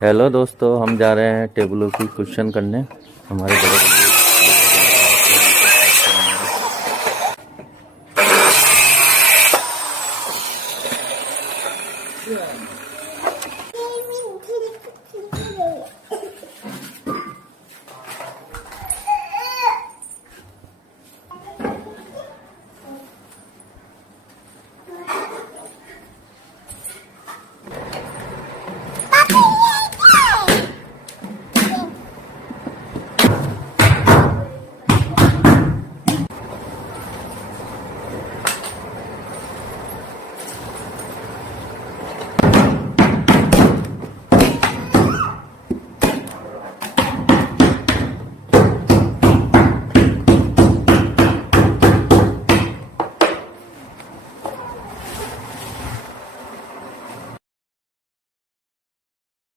hello दोस्तों, हम जा रहे हैं टेबलों की क्वेश्चन करने हमारे बड़े